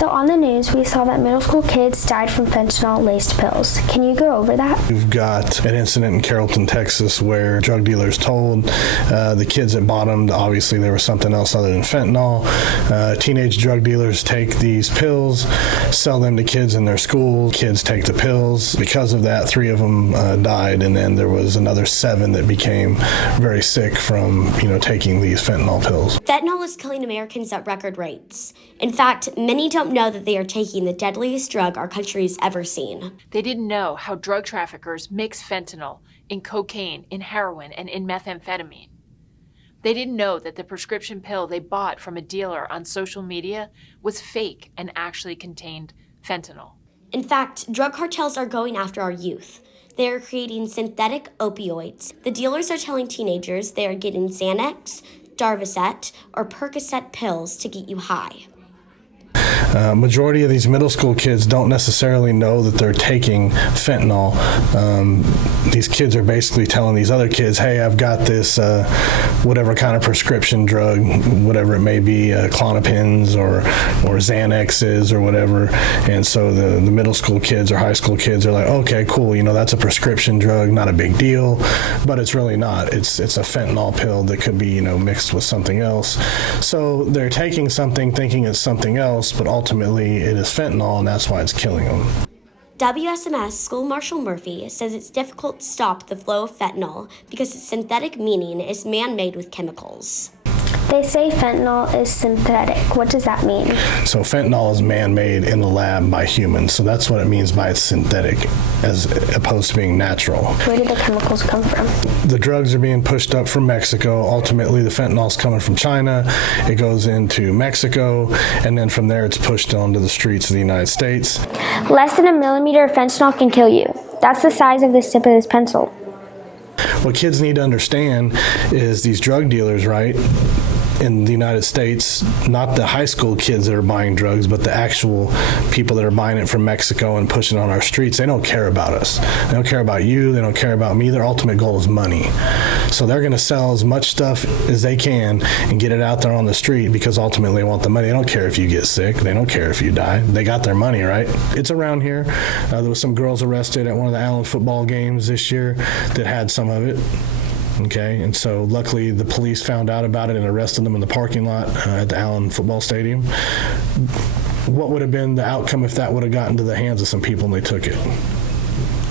So on the news, we saw that middle school kids died from fentanyl-laced pills. Can you go over that? We've got an incident in Carrollton, Texas, where drug dealers told the kids that bought them, obviously there was something else other than fentanyl. Teenage drug dealers take these pills, sell them to kids in their schools. Kids take the pills. Because of that, 3 of them died, and then there was another 7 that became very sick from, taking these fentanyl pills. Fentanyl is killing Americans at record rates. In fact, many don't know that they are taking the deadliest drug our country has ever seen. They didn't know how drug traffickers mix fentanyl in cocaine, in heroin, and in methamphetamine. They didn't know that the prescription pill they bought from a dealer on social media was fake and actually contained fentanyl. In fact, drug cartels are going after our youth. They are creating synthetic opioids. The dealers are telling teenagers they are getting Xanax, Darvocet, or Percocet pills to get you high. Majority of these middle school kids don't necessarily know that they're taking fentanyl. These kids are basically telling these other kids, hey, I've got this whatever kind of prescription drug, whatever it may be, Klonopins or Xanaxes or whatever. And so the middle school kids or high school kids are like, okay, cool, that's a prescription drug, not a big deal. But it's really not. It's a fentanyl pill that could be, mixed with something else. So they're taking something thinking it's something else, but ultimately it is fentanyl, and that's why it's killing them. WSMS School Marshal Murphy says it's difficult to stop the flow of fentanyl because its synthetic meaning is man-made with chemicals. They say fentanyl is synthetic. What does that mean? So fentanyl is man-made in the lab by humans, so that's what it means by it's synthetic, as opposed to being natural. Where do the chemicals come from? The drugs are being pushed up from Mexico. Ultimately, the fentanyl is coming from China. It goes into Mexico, and then from there it's pushed onto the streets of the United States. Less than 1 millimeter of fentanyl can kill you. That's the size of the tip of this pencil. What kids need to understand is these drug dealers, right, in the United States, not the high school kids that are buying drugs, but the actual people that are buying it from Mexico and pushing it on our streets, they don't care about us. They don't care about you. They don't care about me. Their ultimate goal is money. So they're going to sell as much stuff as they can and get it out there on the street because ultimately they want the money. They don't care if you get sick. They don't care if you die. They got their money, right? It's around here. There was some girls arrested at one of the Allen football games this year that had some of it. Okay, and so luckily the police found out about it and arrested them in the parking lot at the Allen football stadium. What would have been the outcome if that would have gotten to the hands of some people and they took it?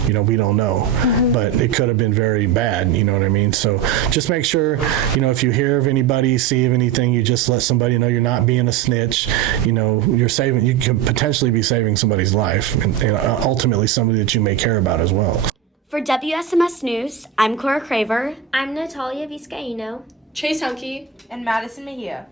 We don't know, but it could have been very bad, you know what I mean? So just make sure, if you hear of anybody, see of anything, you just let somebody know you're not being a snitch. You could potentially be saving somebody's life and ultimately somebody that you may care about as well. For WSMS News, I'm Cora Craver. I'm Natalia Vizcaino. Chayse Huhnke, and Madison Mejia.